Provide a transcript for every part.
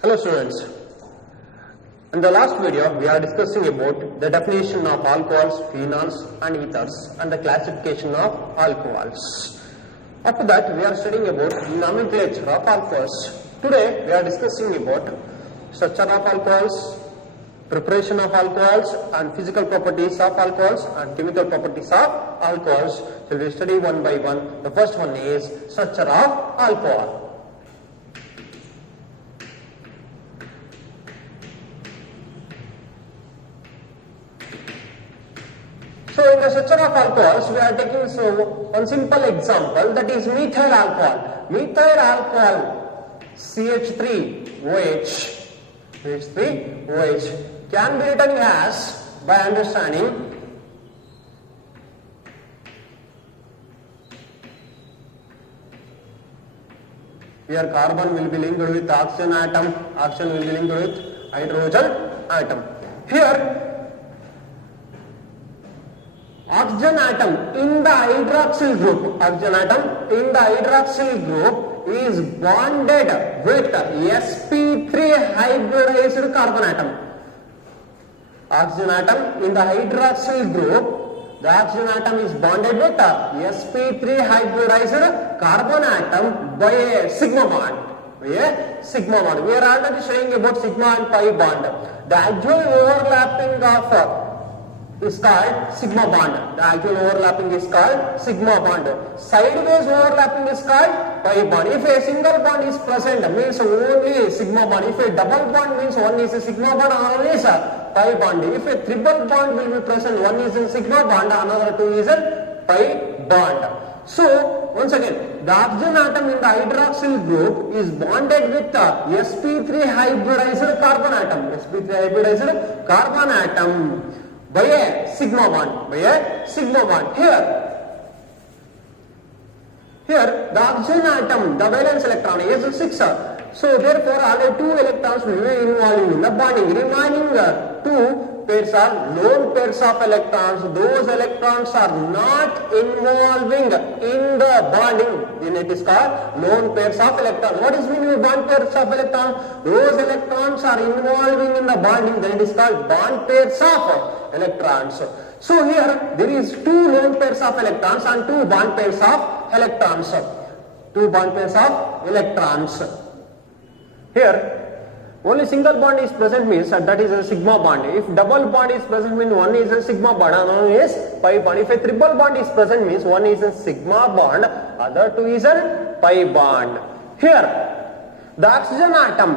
Hello students. In the last video we are discussing about the definition of alcohols, phenols and ethers and the classification of alcohols. After that we are studying about nomenclature of alcohols. Today we are discussing about structure of alcohols, preparation of alcohols and physical properties of alcohols and chemical properties of alcohols. So we will study one by one. The first one is structure of alcohol. So in the structure of alcohols, we are taking one simple example, that is methyl alcohol. Methyl alcohol CH3OH can be written as, by understanding, here carbon will be linked with oxygen atom, oxygen will be linked with hydrogen atom. Here oxygen atom in the hydroxyl group, is bonded with sp3 hybridized carbon atom. Oxygen atom in the hydroxyl group, the oxygen atom is bonded with sp3 hybridized carbon atom by a sigma bond. We are already showing about sigma and pi bond. The actual overlapping of is called sigma bond. The actual overlapping is called sigma bond. Sideways overlapping is called pi bond. If a single bond is present, means only sigma bond. If a double bond, means one is a sigma bond, another is a pi bond. If a triple bond will be present, one is a sigma bond, another two is a pi bond. So once again, the oxygen atom in the hydroxyl group is bonded with sp3 hybridized carbon atom by a sigma bond, Here the oxygen atom, the valence electron is 6. So therefore only 2 electrons will be involved in the bonding. Remaining 2 pairs are lone pairs of electrons. Those electrons are not involving in the bonding. Then it is called lone pairs of electrons. What is meaning by bond pairs of electrons? Those electrons are involving in the bonding. Then it is called bond pairs of electrons. So here there is 2 lone pairs of electrons and 2 bond pairs of electrons. 2 bond pairs of electrons. Here only single bond is present, means that is a sigma bond. If double bond is present, means one is a sigma bond, another is pi bond. If a triple bond is present, means one is a sigma bond, other two is a pi bond. Here the oxygen atom,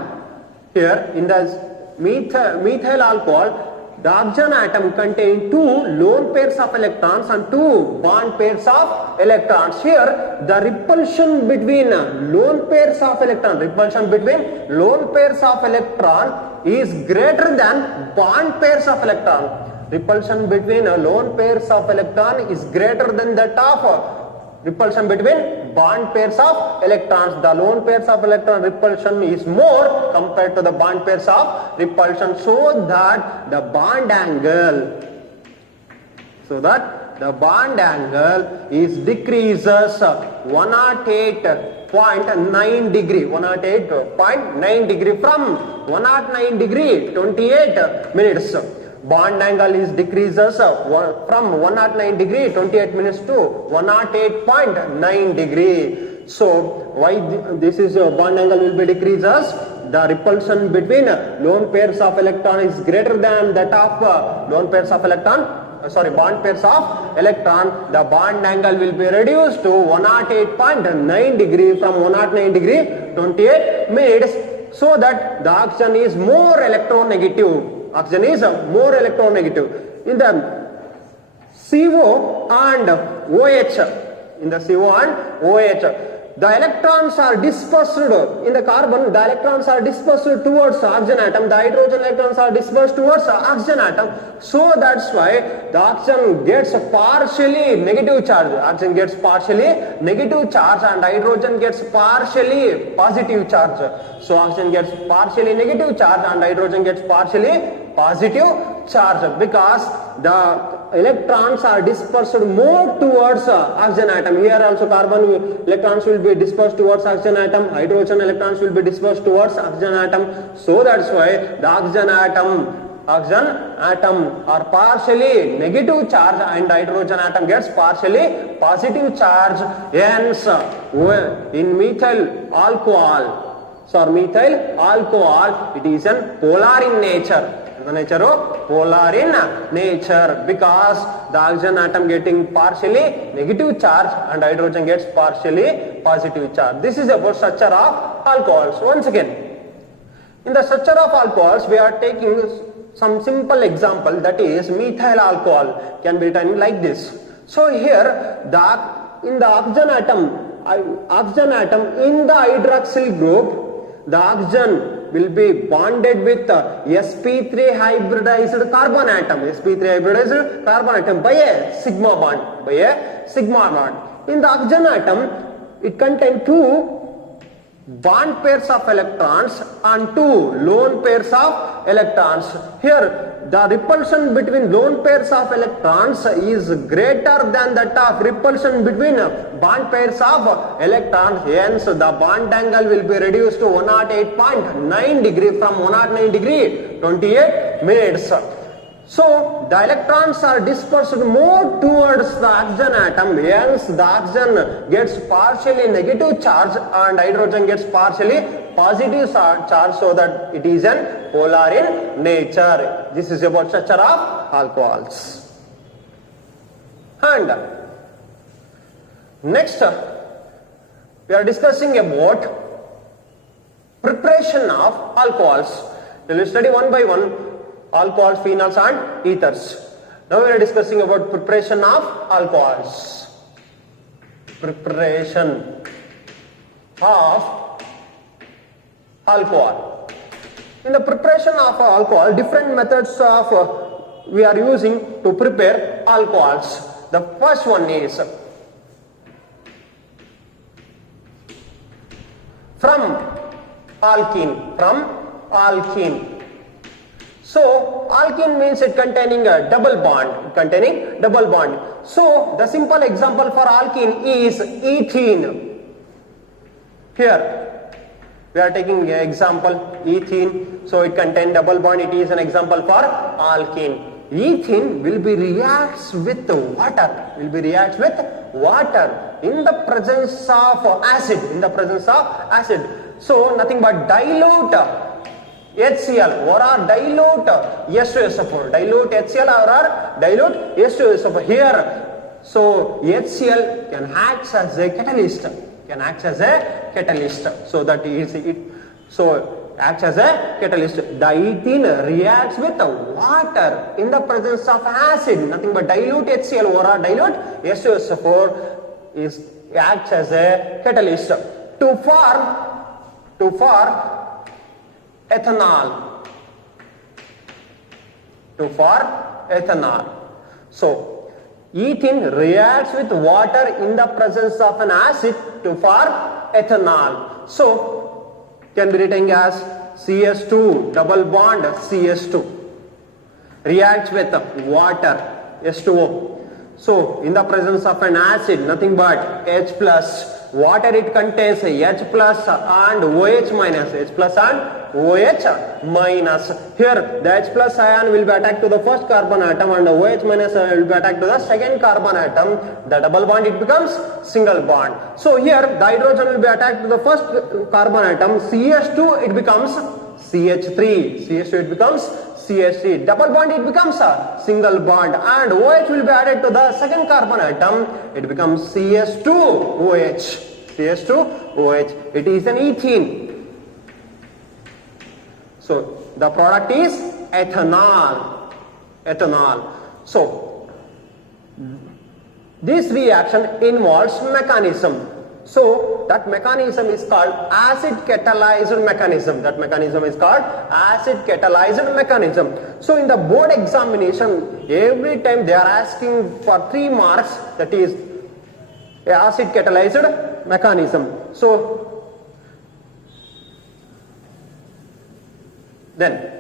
here in the methyl alcohol, the oxygen atom contains 2 lone pairs of electrons and 2 bond pairs of electrons. Here the repulsion between lone pairs of electron, is greater than bond pairs of electron. Repulsion between lone pairs of electron is greater than that of repulsion between bond pairs of electrons. The lone pairs of electron repulsion is more compared to the bond pairs of repulsion, so that the bond angle is decreases 108.9 degree, 108.9 degree from 109 degree 28 minutes. Bond angle is decreases from 109 degree 28 minutes to 108.9 degree. So why this is bond angle will be decreases? The repulsion between lone pairs of electron is greater than that of bond pairs of electron. The bond angle will be reduced to 108.9 degree from 109 degree 28 minutes, so that the oxygen is more electronegative. Oxygen is more electronegative. In the CO and OH, the electrons are dispersed in the carbon. The electrons are dispersed towards oxygen atom. The hydrogen electrons are dispersed towards oxygen atom. So that's why the oxygen gets partially negative charge. Oxygen gets partially negative charge and hydrogen gets partially positive charge. So oxygen gets partially negative charge and hydrogen gets partially positive charge, because the electrons are dispersed more towards oxygen atom. Here also carbon electrons will be dispersed towards oxygen atom, hydrogen electrons will be dispersed towards oxygen atom. So that's why the oxygen atom are partially negative charge and hydrogen atom gets partially positive charge. Hence in methyl alcohol, it is an polar in nature. The nature of polar in nature, because the oxygen atom getting partially negative charge and hydrogen gets partially positive charge. This is about structure of alcohols. Once again, in the structure of alcohols, we are taking some simple example, that is methyl alcohol can be written like this. So here in the oxygen atom in the hydroxyl group, the oxygen will be bonded with sp3 hybridized carbon atom by a sigma bond. In the oxygen atom, it contains two bond pairs of electrons and two lone pairs of electrons. Here the repulsion between lone pairs of electrons is greater than that of repulsion between bond pairs of electrons. Hence the bond angle will be reduced to 108.9 degree from 109 degree 28 minutes. So the electrons are dispersed more towards the oxygen atom. Hence the oxygen gets partially negative charge and hydrogen gets partially positive charge, so that it is an polar in nature. This is about structure of alcohols. And next we are discussing about preparation of alcohols. We will study one by one alcohols, phenols and ethers. Now we are discussing about preparation of alcohols. Preparation of alcohol. In the preparation of alcohol, different methods we are using to prepare alcohols. The first one is from alkene. So alkene means it containing a double bond. So the simple example for alkene is ethene. Here we are taking an example ethene. So it contains double bond. It is an example for alkene. Ethene will be reacts with water. In the presence of acid. So nothing but dilute HCl or dilute H2SO4. Dilute HCl or dilute H2SO4. Here, so HCl can act as a catalyst. So that is it. So acts as a catalyst. Ethene reacts with water in the presence of acid. Nothing but dilute HCl or dilute H2SO4 acts as a catalyst to form ethanol. So ethene reacts with water in the presence of an acid to form ethanol. So can be written as CS2 double bond CS2 reacts with water H2O. So in the presence of an acid, nothing but H plus. Water it contains H plus and OH minus. H plus and OH minus. Here the H plus ion will be attacked to the first carbon atom and the OH minus will be attacked to the second carbon atom. The double bond it becomes single bond. So here the hydrogen will be attacked to the first carbon atom. CH2 it becomes CH3. CH2 it becomes CH3. Double bond it becomes a single bond and OH will be added to the second carbon atom. It becomes CH2OH. CH2OH. It is an ethene. So the product is ethanol. So this reaction involves mechanism. So that mechanism is called acid catalyzed mechanism. So in the board examination, every time they are asking for 3 marks, that is acid catalyzed mechanism. So then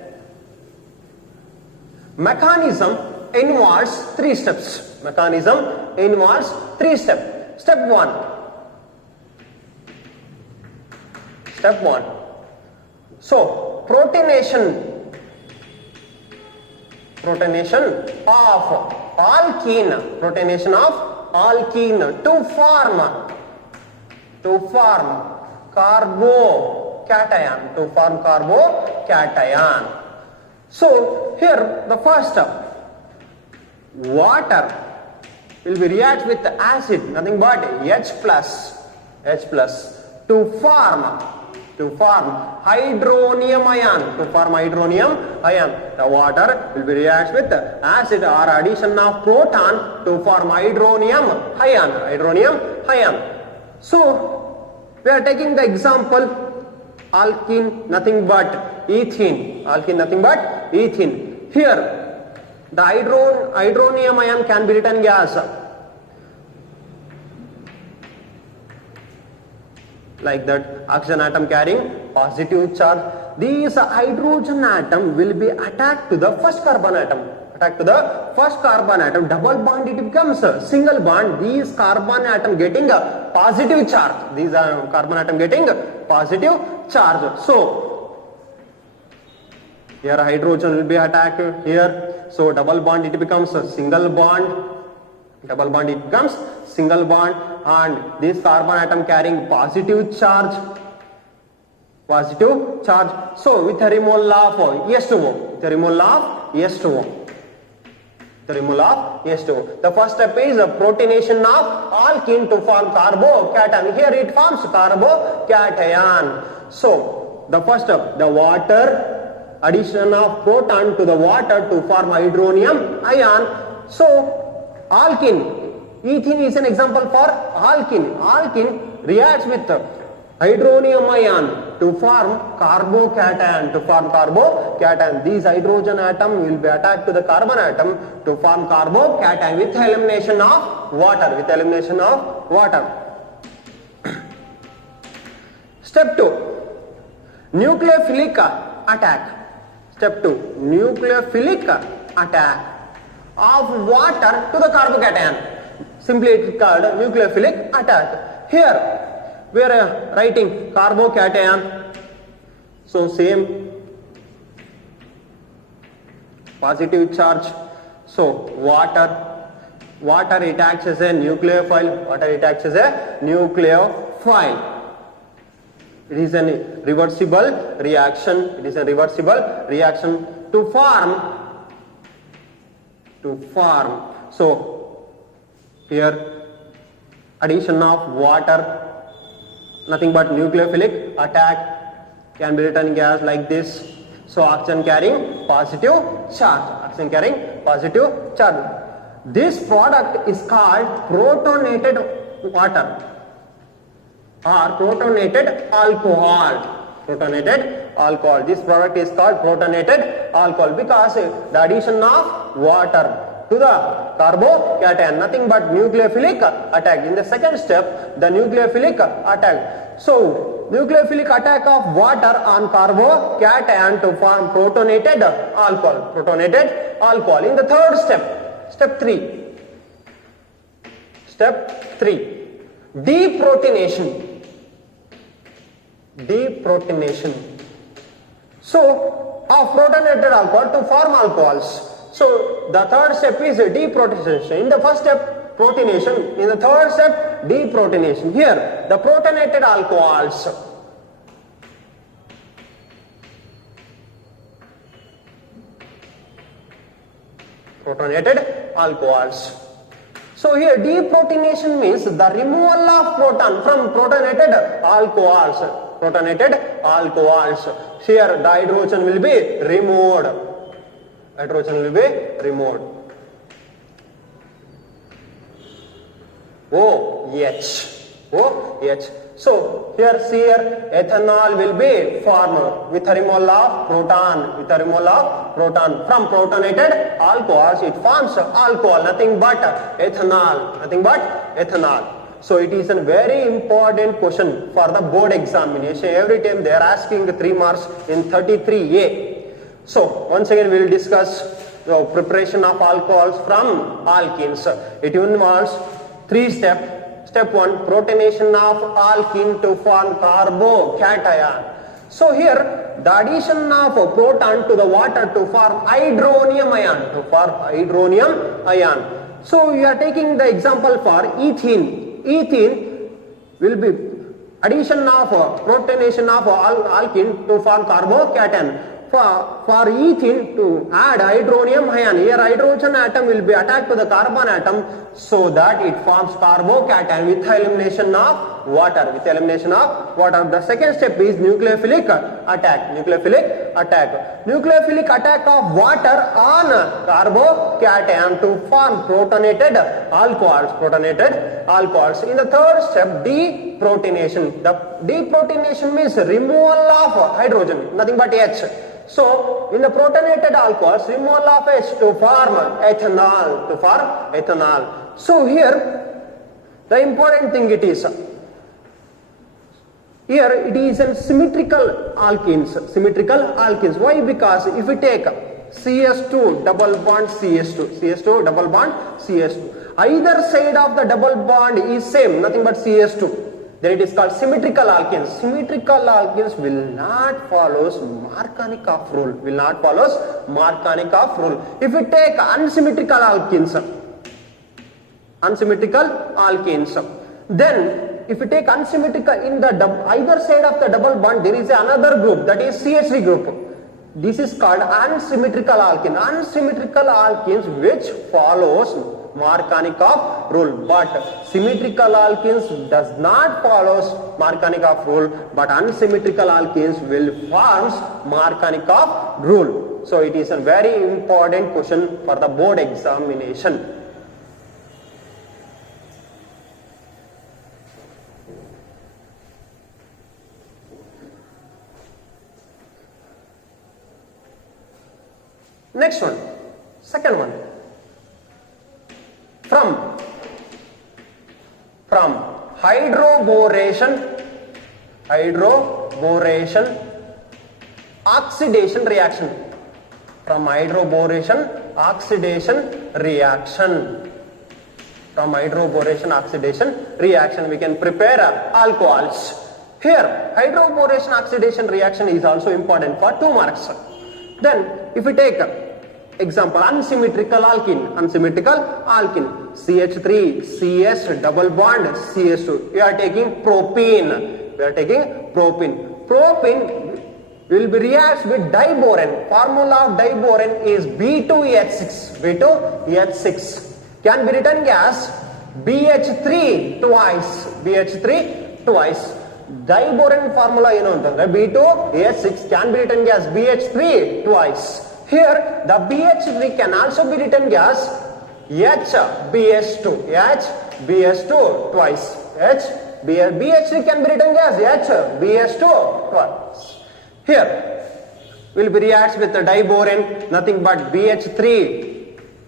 mechanism involves 3 steps. Mechanism involves 3 steps. Step 1. So protonation of alkene to form carbocation. So here the first step, water will be react with the acid, nothing but H plus to form hydronium ion. The water will be react with the acid or addition of proton to form hydronium ion. So we are taking the example alkene, nothing but ethene. Here the hydronium ion can be written as like that, oxygen atom carrying positive charge. These hydrogen atom will be attacked to the first carbon atom. Double bond, it becomes a single bond. These carbon atom getting a positive charge. So here hydrogen will be attacked here. So double bond, it becomes a single bond. And this carbon atom carrying positive charge. So with a removal of the first step is a protonation of alkene to form carbocation. Here it forms carbocation. So the first step, the water, addition of proton to the water to form hydronium ion. So alkene, ethene is an example for alkene. Alkene reacts with hydronium ion to form carbocation. These hydrogen atom will be attached to the carbon atom to form carbocation with elimination of water. Step 2, nucleophilic attack. Of water to the carbocation. Simply it is called nucleophilic attack. Here we are writing carbocation. So same positive charge. So water it acts as a nucleophile. It is a reversible reaction to form. So here addition of water, nothing but nucleophilic attack, can be written as like this. So oxygen carrying positive charge. This product is called protonated water or protonated alcohol. This product is called protonated alcohol because the addition of water to the carbocation, nothing but nucleophilic attack. In the second step, the nucleophilic attack. So nucleophilic attack of water on carbocation to form protonated alcohol. In the third step, step 3, deprotonation. So of protonated alcohol to form alcohols. So the third step is deprotonation. In the first step, protonation. In the third step, deprotonation. Here the protonated alcohols. So here deprotonation means the removal of proton from protonated alcohols. Here the hydrogen will be removed. OH. So here ethanol will be formed with a removal of proton. From protonated alcohols it forms alcohol, nothing but ethanol. So it is a very important question for the board examination. Every time they are asking 3 marks in 33A. So once again we will discuss So preparation of alcohols from alkenes. It involves 3 steps. Step 1, protonation of alkene to form carbocation. So here the addition of a proton to the water to form hydronium ion. So we are taking the example for ethene. Ethene will be addition of protonation of alkene to form carbocation. For ethene to add hydronium ion, here hydrogen atom will be attacked to the carbon atom so that it forms carbocation with elimination of water. The second step is nucleophilic attack. Nucleophilic attack of water on carbocation to form protonated alcohols. In the third step, deprotonation. The deprotonation means removal of hydrogen, nothing but H. So in the protonated alcohols, removal of H to form ethanol. So here the important thing it is, here it is a symmetrical alkenes. Why? Because if we take CS2 double bond CS2 double bond CS2, either side of the double bond is same, nothing but CS2. Then it is called symmetrical alkenes. Symmetrical alkenes will not follows Markovnikov rule. If we take unsymmetrical alkenes, then if we take unsymmetrical in the either side of the double bond, there is another group, that is CH3 group. This is called unsymmetrical alkene. Unsymmetrical alkenes which follows Markovnikov rule, but symmetrical alkenes does not follows Markovnikov rule, but unsymmetrical alkenes will forms Markovnikov rule. So it is a very important question for the board examination. Next one, second one. From hydroboration oxidation reaction. From hydroboration oxidation reaction, we can prepare alcohols. Here hydroboration oxidation reaction is also important for 2 marks. Then if we take example, unsymmetrical alkene, CH3, CS, double bond, CS2. We are taking propene. Propene will be reacts with diboron. Formula of diboron is B2H6. Can be written as BH3 twice. Diboron formula B2H6 can be written as BH3 twice. Here the BH3 can also be written as HBS2 twice. BH3 can be written as HBS2 twice. Here will be reacts with the diboron, nothing but BH3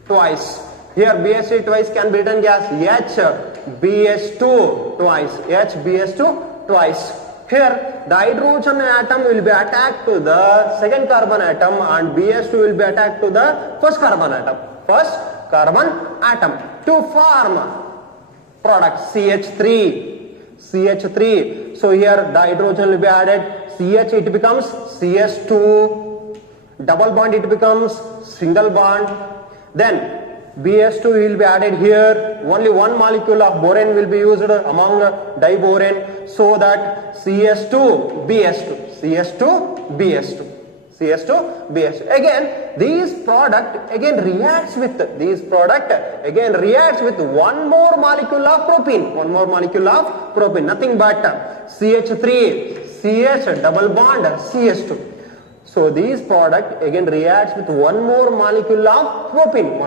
twice. Here BH3 twice can be written as HBS2 twice. Here the hydrogen atom will be attacked to the second carbon atom and BH2 will be attacked to the first carbon atom to form product CH3. So here the hydrogen will be added, CH it becomes CS2, double bond it becomes single bond, then BS2 will be added here, only one molecule of boron will be used among diboron, so that CS2BS2. Again these product reacts with one more molecule of propene, nothing but CH3 CH double bond CS2. So these product again reacts with one more molecule of propene.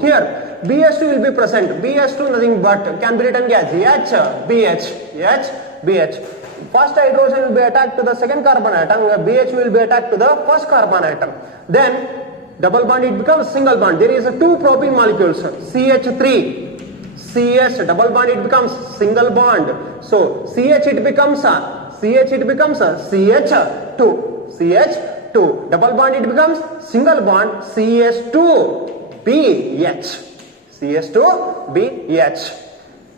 Here BH2 will be present. BH2 nothing but can be written as BH. First hydrogen will be attacked to the second carbon atom. BH will be attacked to the first carbon atom. Then double bond it becomes single bond. There is 2 propene molecules. CH3 CS double bond it becomes single bond. So CH it becomes CH2. 2. Double bond, it becomes single bond CH2BH. CH2BH.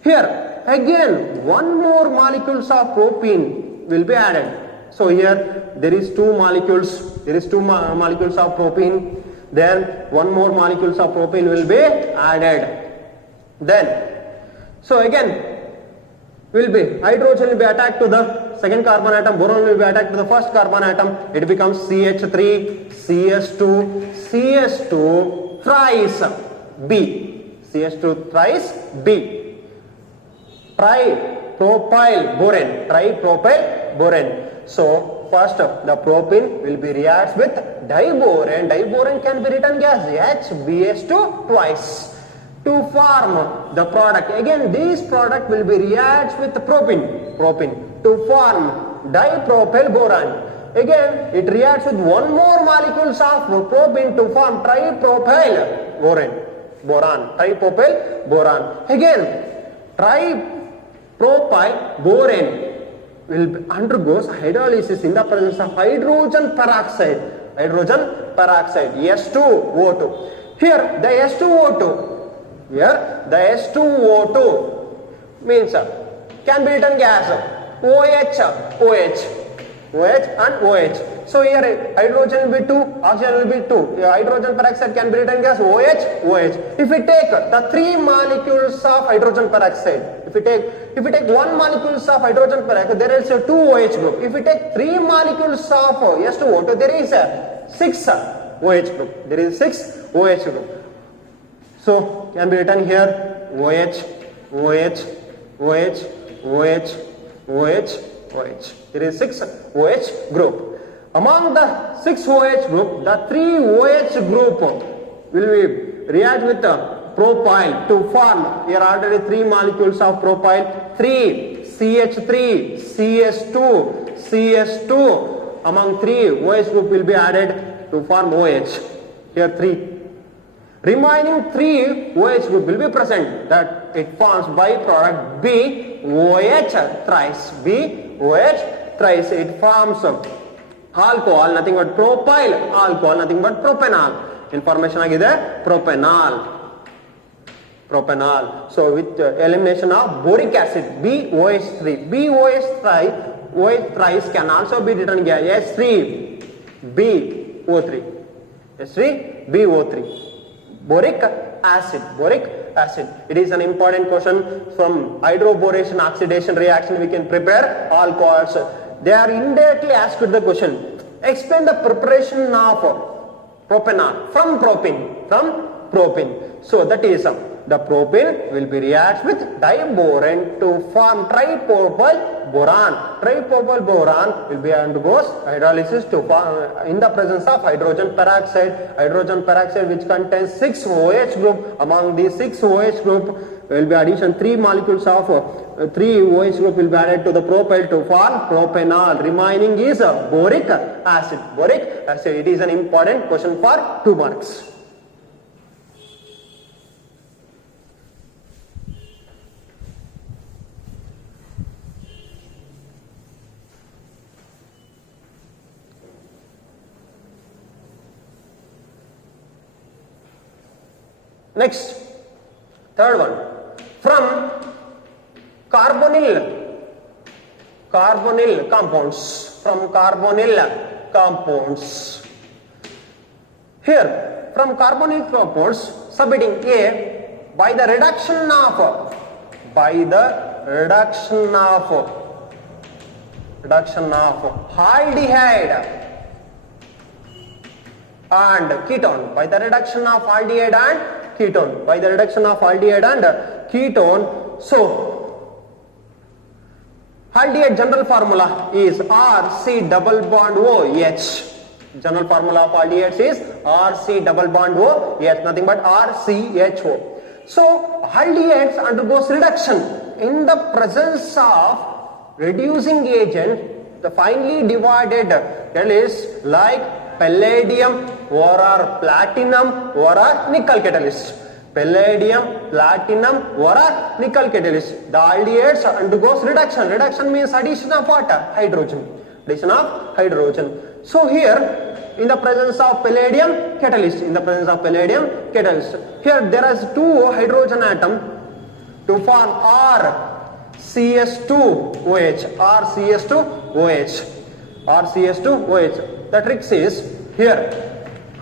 Here again one more molecules of propene will be added. So here there is two molecules. Molecules of propene. Then one more molecules of propene will be added. Then so again will be hydrogen will be attacked to the second carbon atom, boron will be attacked to the first carbon atom. It becomes CH3, CH2, CH2 thrice B. CH2 thrice B. Tripropyl boron. So first the propene will be reacts with diboron. Diboron can be written as HBH2 twice to form the product. Again this product will be reacts with propene to form dipropyl boron. Again it reacts with one more molecules of propene to form tripropyl boron. Again tripropyl boron will undergoes hydrolysis in the presence of hydrogen peroxide S2O2. Here the S2O2 means can be written as OH and OH. So here hydrogen will be 2, oxygen will be 2. Hydrogen peroxide can be written as OH. If we take the 3 molecules of hydrogen peroxide, if we take one molecules of hydrogen peroxide, there is a 2 OH group. If we take 3 molecules of S2O2, there is a 6 OH group. So can be written here OH. There is 6 OH group. Among the 6 OH group, the 3 OH group will be react with the propyl to form. Here already 3 molecules of propyl. 3 CH3 CH2. Among 3 OH group will be added to form OH. Here 3. Remaining 3 OH group will be present, that it forms byproduct BOH thrice. It forms alcohol, nothing but propyl alcohol, nothing but propanol. Information agide propanol. So with elimination of boric acid BOH3. BOH thrice can also be written as S3BO3. Boric acid. It is an important question from hydroboration oxidation reaction. We can prepare alcohols. They are indirectly asked the question. Explain the preparation of propanol from propane. So that is the propane will be reacts with diboron to form tripropyl boron. Tripropyl boron will be undergoes hydrolysis to form in the presence of hydrogen peroxide. Hydrogen peroxide which contains 6 OH group. Among these 6 OH group will be addition 3 molecules of 3 OH group will be added to the propyl to form propanol. Remaining is boric acid. It is an important question for 2 marks. Next, third one, from carbonyl compounds. Here, from carbonyl compounds, subheading A, by the reduction of aldehyde and ketone. By the reduction of aldehyde and ketone. So aldehyde general formula is RC double bond OH. General formula of aldehydes is RC double bond OH, nothing but RCHO. So aldehydes undergoes reduction in the presence of reducing agent. The finely divided, that is like palladium or platinum or nickel catalyst. Palladium, platinum or nickel catalyst. The aldehydes undergoes reduction. Reduction means addition of what? Hydrogen. So here, in the presence of palladium catalyst, here there is two hydrogen atom to form RCS2OH. The trick is here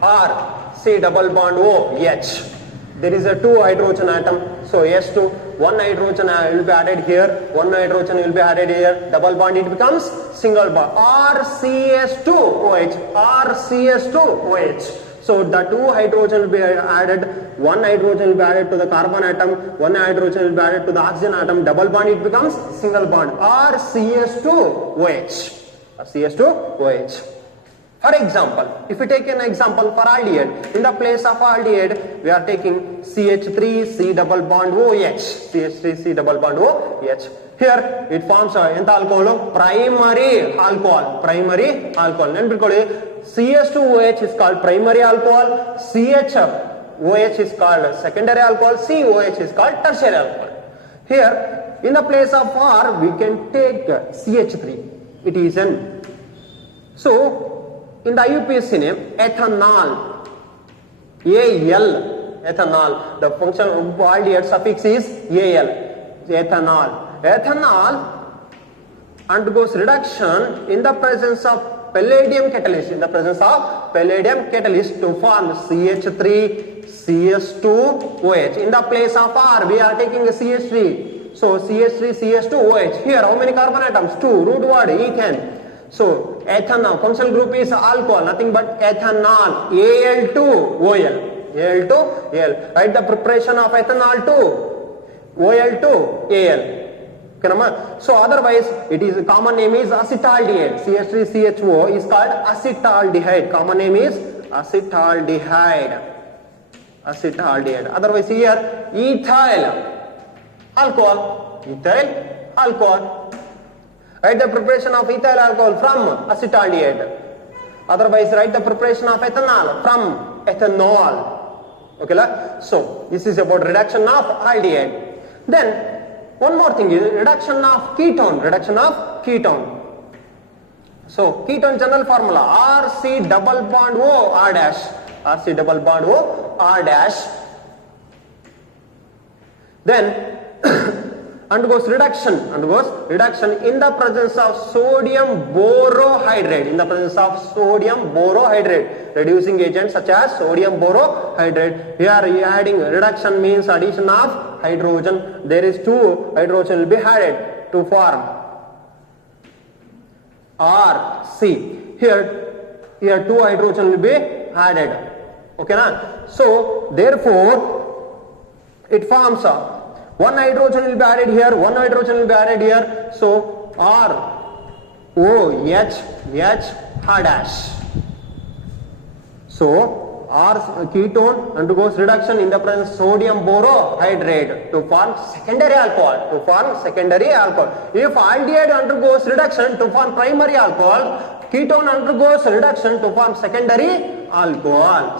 RC double bond OH. There is a two hydrogen atom, so S2, one hydrogen will be added here, one hydrogen will be added here, double bond, it becomes single bond, RCS2OH. So the two hydrogen will be added, one hydrogen will be added to the carbon atom, one hydrogen will be added to the oxygen atom, double bond, it becomes single bond, RCS2OH. For example, if we take an example for aldehyde, in the place of aldehyde, we are taking CH3C double bond OH. Here it forms a primary alcohol. CH2OH is called primary alcohol, CHOH is called secondary alcohol, COH is called tertiary alcohol. Here, in the place of R, we can take CH3. It is an. So, in the IUPAC name, ethanol, ethanol, the function of aldehyde suffix is AL, ethanol undergoes reduction in the presence of palladium catalyst, to form CH3CS2OH. In the place of R, we are taking a CH3, so CH3CS2OH. Here, how many carbon atoms? 2, root word, ethane. So, ethanol, functional group is alcohol, nothing but ethanol, Al2OL. Write the preparation of ethanol to OL2Al. So, otherwise, it is common name is acetaldehyde. CH3CHO is called acetaldehyde. Common name is acetaldehyde. Otherwise, here, ethyl alcohol. Write the preparation of ethyl alcohol from acetaldehyde. Otherwise, write the preparation of ethanol from ethanol. Okay, so this is about reduction of aldehyde. Then one more thing is reduction of ketone. So ketone general formula RC double bond O R dash. Then undergoes reduction in the presence of sodium borohydrate. Reducing agents such as sodium borohydrate. Here you are adding reduction means addition of hydrogen. There is two hydrogen will be added to form RC. Here two hydrogen will be added. Okay, na? So therefore it forms one hydrogen will be added here, one hydrogen will be added here. So ROH R dash. So R ketone undergoes reduction in the presence of sodium borohydrate to form secondary alcohol. If aldehyde undergoes reduction to form primary alcohol, ketone undergoes reduction to form secondary alcohol.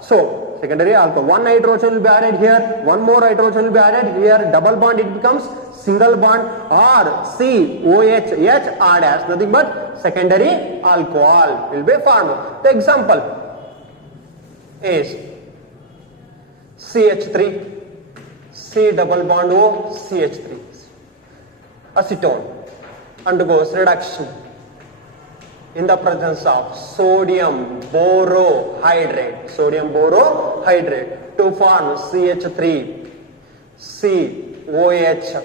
So secondary alcohol, one hydrogen will be added here, one more hydrogen will be added here, double bond, it becomes single bond, RCOH R dash, nothing but secondary alcohol will be formed. The example is CH3, C double bond O, CH3, acetone undergoes reduction in the presence of sodium borohydrate to form CH3 COH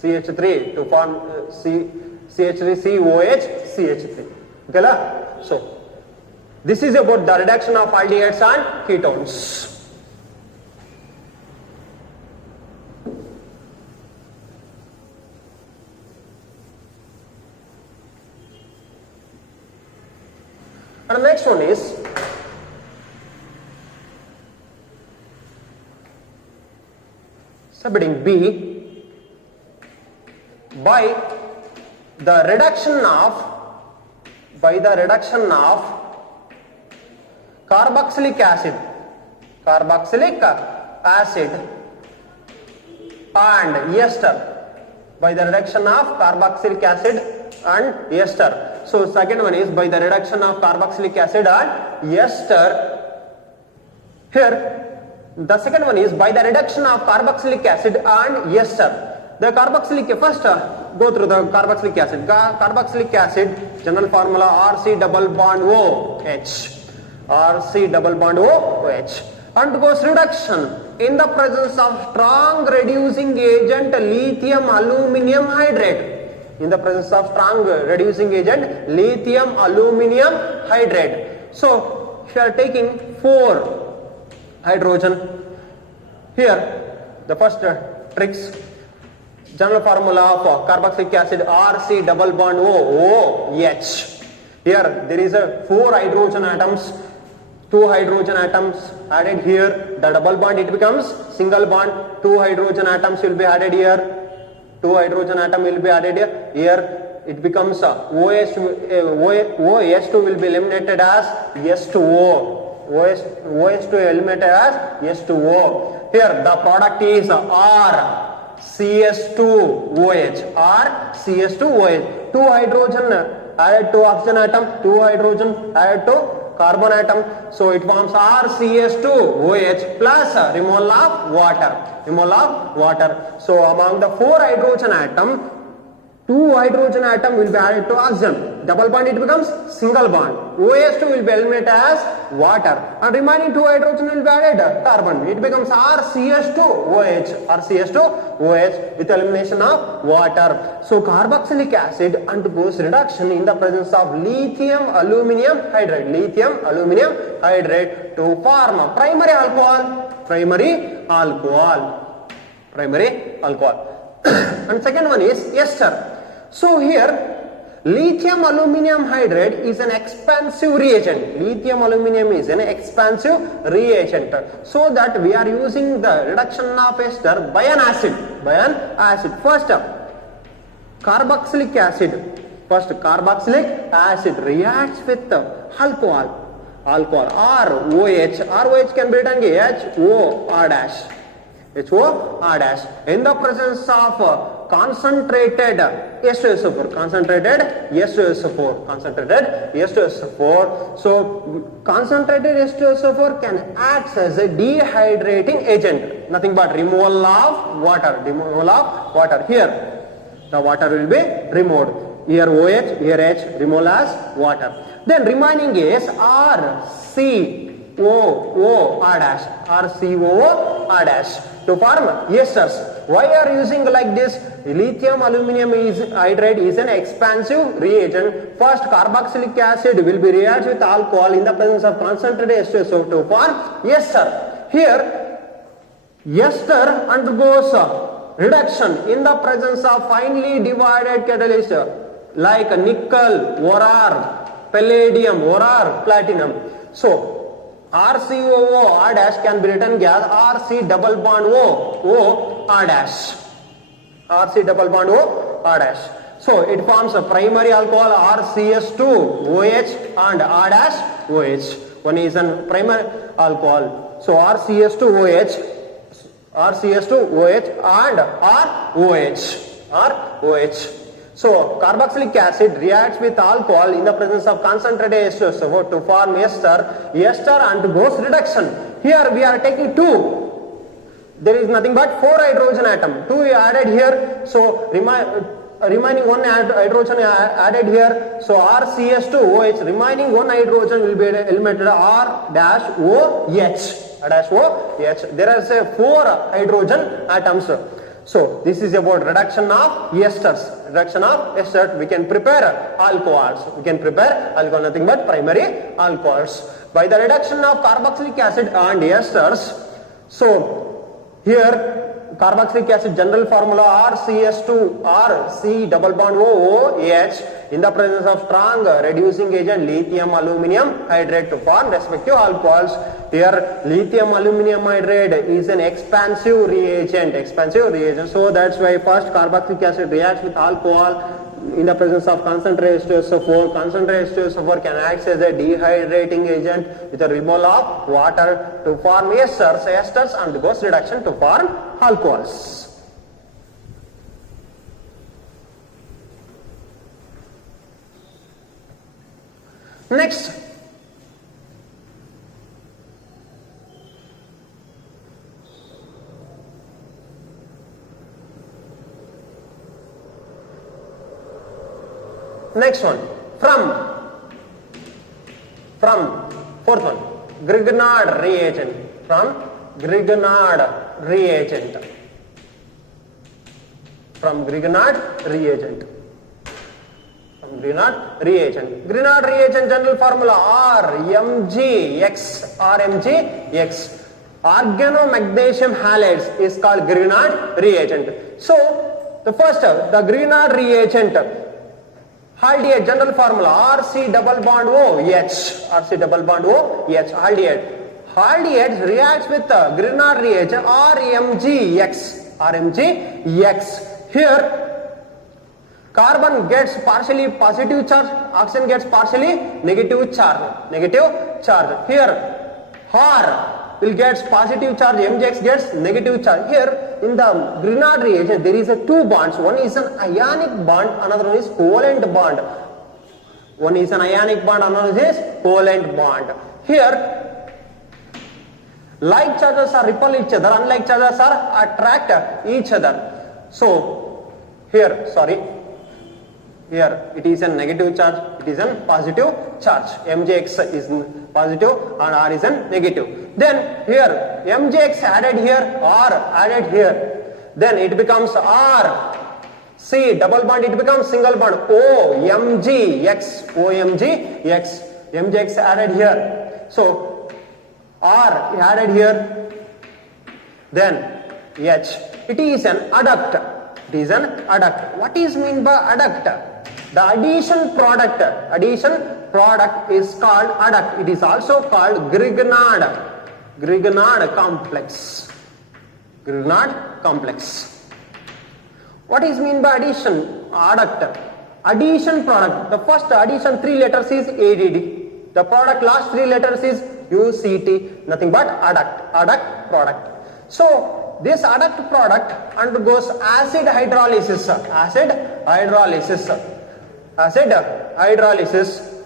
CH3 to form CH3 COH CH3. Okay, so this is about the reduction of aldehydes and ketones. And the next one is subheading B. By the reduction of carboxylic acid and ester, by the reduction of carboxylic acid and ester. So second one is by the reduction of carboxylic acid and ester. Here the second one is by the reduction of carboxylic acid and ester. The carboxylic, first go through the carboxylic acid. Carboxylic acid, general formula RC double bond OH. RC double bond OH. Undergoes reduction in the presence of strong reducing agent lithium aluminium hydrate. In the presence of strong reducing agent lithium aluminium hydrate. So we are taking 4 hydrogen. Here the first tricks, general formula of carboxylic acid RC double bond OH. Here there is a 4 hydrogen atoms, 2 hydrogen atoms added here, the double bond it becomes single bond, 2 hydrogen atoms will be added here, 2 hydrogen atom will be added here, it becomes OH2 will be eliminated as S2O. OH2 eliminated as S2O. Here the product is RCS2OH. RCS2OH. 2 hydrogen added to oxygen atom, 2 hydrogen added to carbon atom. So it forms RCS2OH plus removal of water. Removal of water. So among the 4 hydrogen atom, 2 hydrogen atom will be added to oxygen. Double bond it becomes single bond. OH2 will be eliminated as water. And remaining 2 hydrogen will be added carbon. It becomes RCS2OH. RCS2OH with elimination of water. So carboxylic acid undergoes reduction in the presence of lithium aluminium hydrate. Lithium aluminium hydrate to form primary alcohol. Primary alcohol. Primary alcohol. And second one is ester. So here lithium aluminium hydrate is an expansive reagent. Lithium aluminium is an expansive reagent. So that we are using the reduction of ester by an acid. By an acid. First carboxylic acid. First carboxylic acid reacts with alcohol. Alcohol ROH. ROH can be written HOR dash. HOR dash. In the presence of concentrated H2SO4, concentrated H2SO4, concentrated H2SO4. So concentrated H2SO4 can act as a dehydrating agent, nothing but removal of water, removal of water. Here the water will be removed. Here OH, here H, removal as water. Then remaining is RCOOR dash, RCOOR dash to form esters. Why are you using like this? Lithium aluminium hydrate is an expansive reagent. First carboxylic acid will be reacted with alcohol in the presence of concentrated H2SO4 to form ester. Here ester undergoes reduction in the presence of finely divided catalyst like nickel, OR, palladium, OR, platinum. So RCOO R dash can be written as RC double bond O R dash. RC double bond O R dash. So it forms a primary alcohol RCS2OH and R dash OH. One is a primary alcohol. So RCS2OH, RCS2OH and ROH. ROH. So carboxylic acid reacts with alcohol in the presence of concentrated H2SO4 to form ester. Ester undergoes reduction. Here we are taking 2. There is nothing but 4 hydrogen atom. 2 added here. So remaining 1 hydrogen added here. So RCS2OH. Remaining 1 hydrogen will be eliminated R dash OH. Dash OH. There are 4 hydrogen atoms. So this is about reduction of esters. Reduction of esters. We can prepare alcohols. We can prepare alcohol, nothing but primary alcohols by the reduction of carboxylic acid and esters. So here carboxylic acid general formula RCS2 RC double bond OOH in the presence of strong reducing agent lithium aluminium hydrate to form respective alcohols. Here lithium aluminium hydrate is an expansive reagent. So that's why first carboxylic acid reacts with alcohol in the presence of concentrated H2SO4. Concentrated H2SO4 can act as a dehydrating agent with a removal of water to form esters. Esters undergoes reduction to form alcohols. Next, next one, from fourth one, Grignard reagent, from Grignard reagent, from Grignard reagent, from Grignard reagent. Grignard reagent general formula RMgX, RMgX. Organomagnesium halides is called Grignard reagent. So the first, the Grignard reagent, haldehyde general formula RC double bond OH, RC double bond OH, haldehyde. Haldehyde reacts with the Grignard reagent RMgX, RMgX. Here carbon gets partially positive charge, oxygen gets partially negative charge, Here R will get positive charge, MgX gets negative charge. Here in the Grignard reagent there is a two bonds, one is an ionic bond, another one is covalent bond. One is an ionic bond, another is covalent bond. Here like charges are repel each other, unlike charges are attract each other. So here it is a negative charge, it is a positive charge. MgX is positive and R is a negative. Then here MgX added here, R added here. Then it becomes R C double bond, it becomes single bond OMgX, MgX added here. So R added here, then H. It is an adduct. It is an adduct. What is meant by adduct? The addition product is called adduct. It is also called Grignard complex. Grignard complex. What is meant by addition? Adduct. Addition product. The first addition 3 letters is ADD. The product last 3 letters is UCT. Nothing but adduct product. So this adduct product undergoes acid hydrolysis.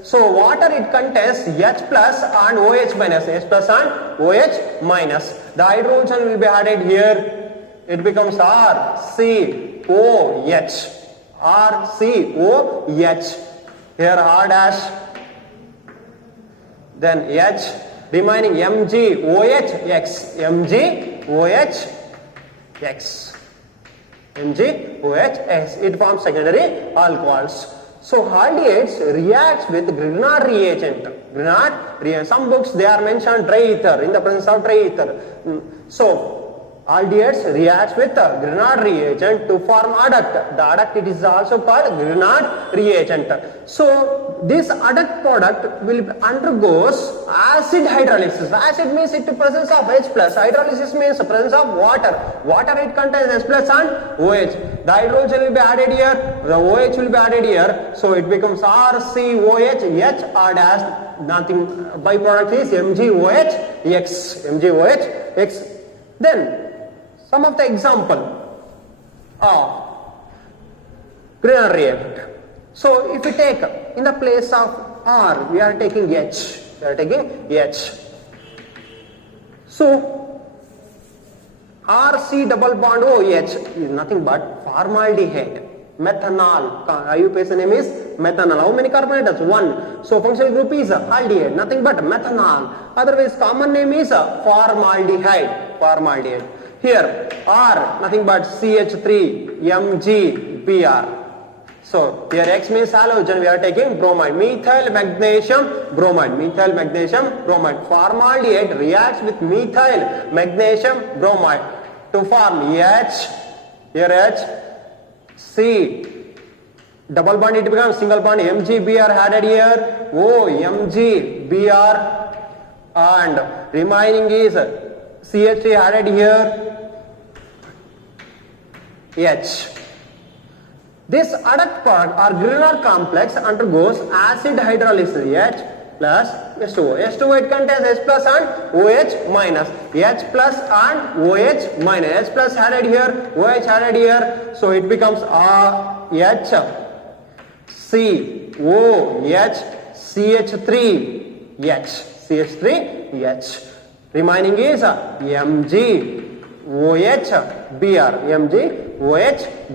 So water it contains H plus and OH minus. The hydrogen will be added here. It becomes RCOH. Here R dash. Then H. Remaining MgOHX. It forms secondary alcohols. So haldehydes reacts with Grignard reagent. Some books they are mentioned dry ether, in the presence of dry ether. So aldehydes reacts with Grignard reagent to form adduct. The adduct it is also called Grignard reagent. So this adduct product will undergoes acid hydrolysis. Acid means it presence of H plus. Hydrolysis means presence of water. Water it contains H plus and OH. The hydrogen will be added here. The OH will be added here. So it becomes RCOH H R dash. Nothing byproduct is MgOH. Then some of the example of Grignard reagent. So if we take in the place of R, we are taking H. So RC double bond OH is nothing but formaldehyde. Methanol. IUPAC name is methanol. How many carbon atoms? 1. So functional group is aldehyde. Nothing but methanol. Otherwise common name is formaldehyde. Here R nothing but CH3 MgBr. So here X means halogen, we are taking bromide. Methyl magnesium bromide. Formaldehyde reacts with methyl magnesium bromide to form H. Here H. C. Double bond it becomes single bond. MgBr added here. O MgBr and remaining is CH3 added here. H. This adduct product or Grignard complex undergoes acid hydrolysis. H plus H2O. H2O it contains H plus and OH minus. H plus and OH minus. H plus added here, OH added here. So it becomes H C OH CH3H, CH3H. Remaining is MgOH,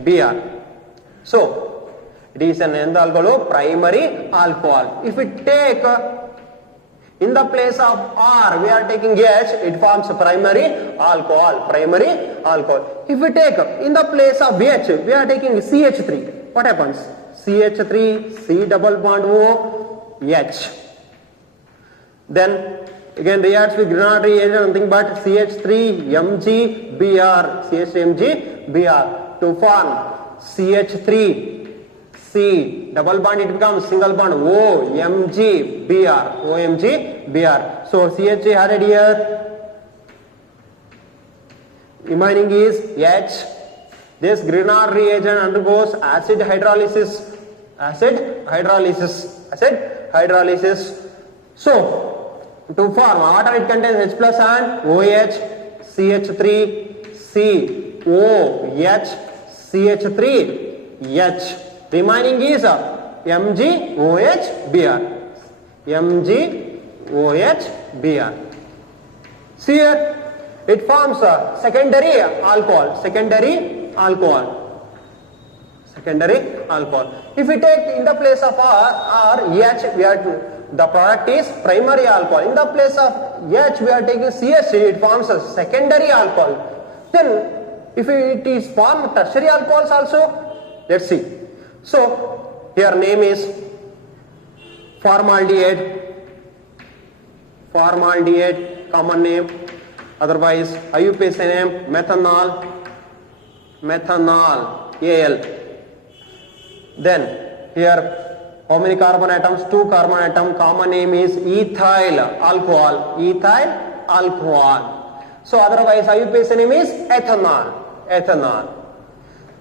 Br. So it is an end alcohol, primary alcohol. If we take in the place of R, we are taking H, it forms primary alcohol, primary alcohol. If we take in the place of H, we are taking CH3. What happens? CH3, C double bond O, H. Then again reacts with Grignard reagent, nothing but CH3, MgBr, CH3MgBr to form CH3, C double bond, it becomes single bond OMgBr, OMgBr. So CH3 added here, remaining is H. This Grignard reagent undergoes acid hydrolysis. So to form water, it contains H plus and OH, CH3, C, OH, CH3H. Remaining is MgOH, Br. See here, it forms a secondary alcohol. If we take in the place of R, H, we are the product is primary alcohol. In the place of H, we are taking CH3, it forms a secondary alcohol. Then if it is formed tertiary alcohols also, let's see. So here name is formaldehyde, common name. Otherwise IUPAC name methanol, Al. Then here how many carbon atoms? 2 carbon atom. Common name is ethyl alcohol. So otherwise IUPAC name is ethanol.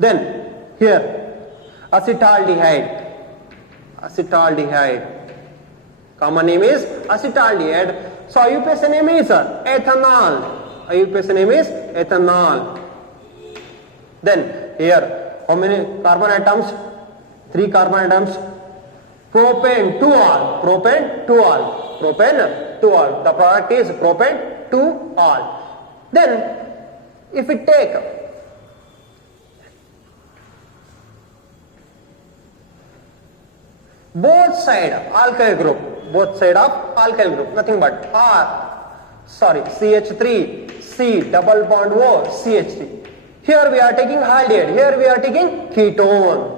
Then here acetaldehyde. Common name is acetaldehyde. So IUPAC name is ethanol. Then here how many carbon atoms? 3 carbon atoms. Propane 2-ol. The product is propane 2-ol. Then if we take both side of alkyl group, nothing but CH3, C double bond O, CH3. Here we are taking aldehyde, here we are taking ketone.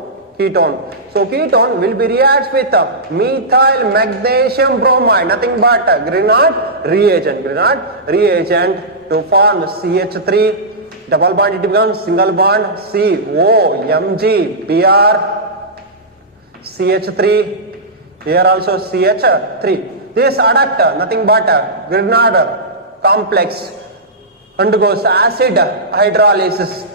So ketone will be reacts with methyl magnesium bromide, nothing but Grignard reagent to form CH3 double bond, it becomes single bond COMgBr, CH3, here also CH3. This adduct, nothing but Grignard complex, undergoes acid hydrolysis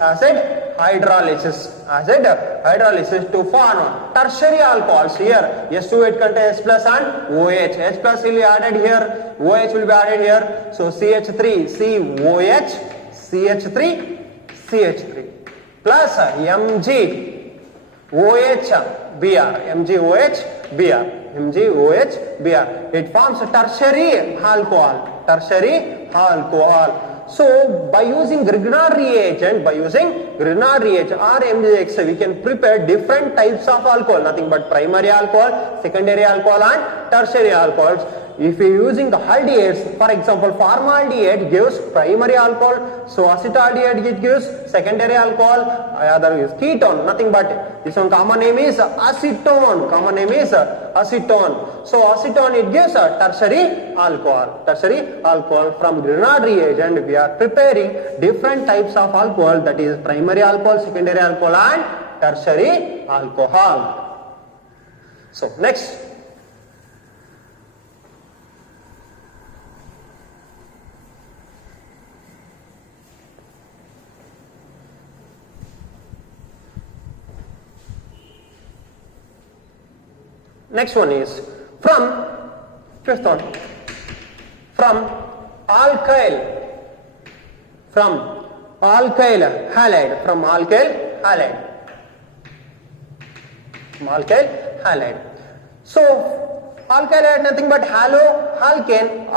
to form tertiary alcohols. Here S2H contains H plus and OH. H plus will be added here, OH will be added here. So CH3, COH, CH3 plus MgOH, it forms a tertiary alcohol. So by using Grignard reagent, or MgX, we can prepare different types of alcohol, nothing but primary alcohol, secondary alcohol and tertiary alcohols. If you are using the aldehydes, for example formaldehyde gives primary alcohol, so acetaldehyde it gives secondary alcohol, other is ketone, nothing but this one common name is acetone. So acetone it gives a tertiary alcohol. From Grignard reagent we are preparing different types of alcohol, that is primary alcohol, secondary alcohol and tertiary alcohol. So next, next one is from alkyl halide. So Alkyl halide nothing but haloalkane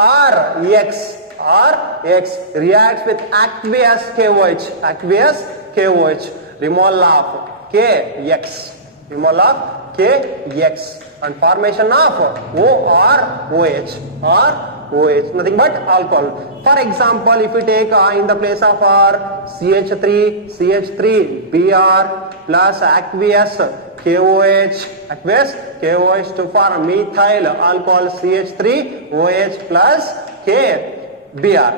RX reacts with aqueous KOH, removal of KX, and formation of OH, nothing but alcohol. For example, if we take in the place of R CH3 Br plus aqueous KOH to form methyl alcohol CH3OH plus Br,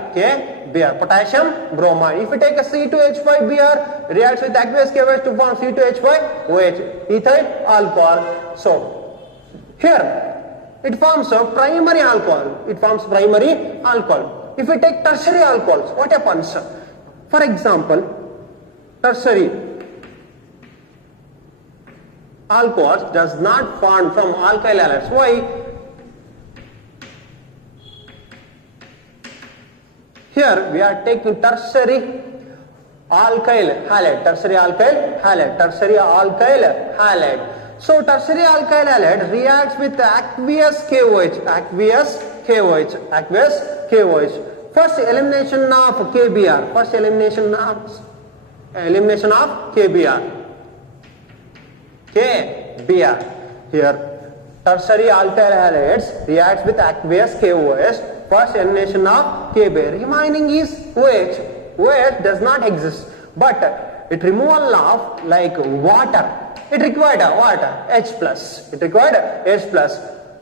potassium bromide. If we take a C2H5Br reacts with aqueous KOH to form C2H5OH, ethyl alcohol. So here it forms a primary alcohol. If we take tertiary alcohols, what happens? For example, tertiary alcohols does not form from alkyl halides. Why? Here we are taking tertiary alkyl halide. So tertiary alkyl halide reacts with aqueous KOH. First elimination of KBr. Here tertiary alkyl halides reacts with aqueous KOH. First elimination of KBr. Remaining is OH. OH does not exist, but it removal of like water. It required H plus.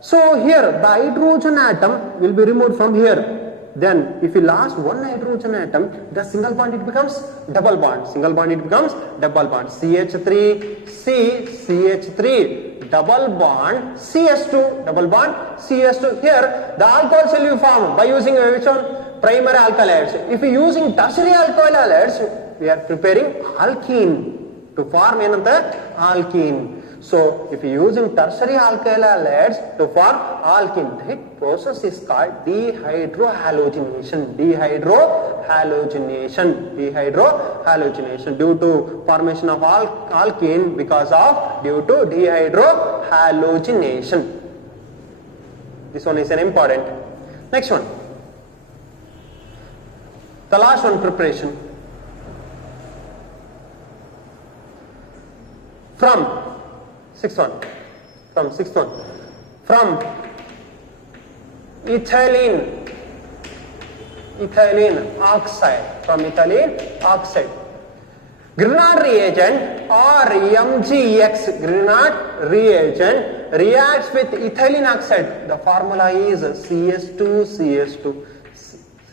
So here the hydrogen atom will be removed from here. Then if we lost one hydrogen atom, the single bond it becomes double bond. CH3 double bond CS2. Here the alcohols will be formed by using which one? Primary alkyl halides. If we using tertiary alkyl halides, we are preparing alkene to form another alkene. So if you using tertiary alkyl halides to form alkene, that process is called dehydrohalogenation. Due to formation of alkene due to dehydrohalogenation. This one is an important. Next one. The last one, preparation. From sixth one. From ethylene oxide. Grignard reagent or MgX Grignard reagent reacts with ethylene oxide. The formula is CS2.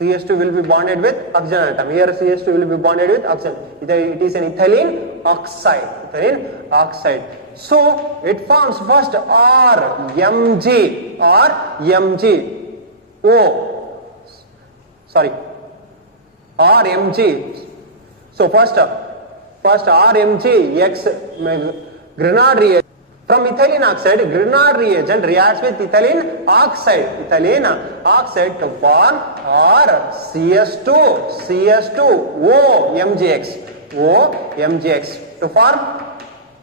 CS2 will be bonded with oxygen atom. Here CS2 will be bonded with oxygen. It is an ethylene oxide. So it forms first RMG. So first RMgX Grignard reagent. From ethylene oxide, Grignard reagent reacts with ethylene oxide to form OMgX to form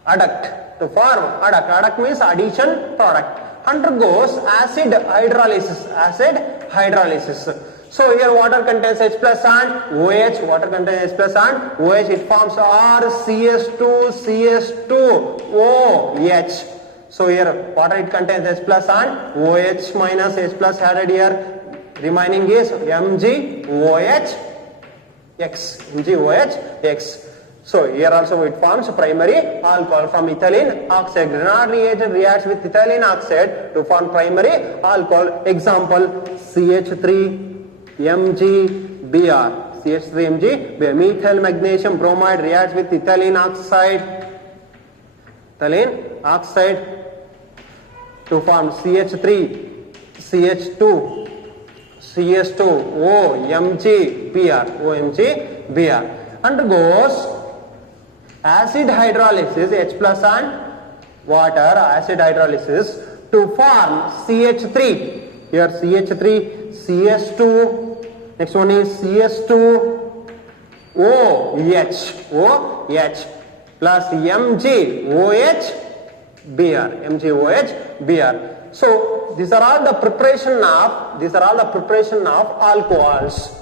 adduct. Adduct means addition product. Undergoes acid hydrolysis. So here water contains H plus and OH. It forms RCS2OH. So here water it contains H plus and OH minus H plus added here. Remaining is MgOH X. So here also it forms primary alcohol from ethylene oxide. Grignard reagent reacts with ethylene oxide to form primary alcohol. Example CH3MgBr. Methyl magnesium bromide reacts with ethylene oxide to form CH3OMgBr. Undergoes acid hydrolysis, H plus and water, acid hydrolysis to form CH3. Here CH3, CS2, next one is CS2OH plus MgOH Br. So these are all the preparation of alcohols.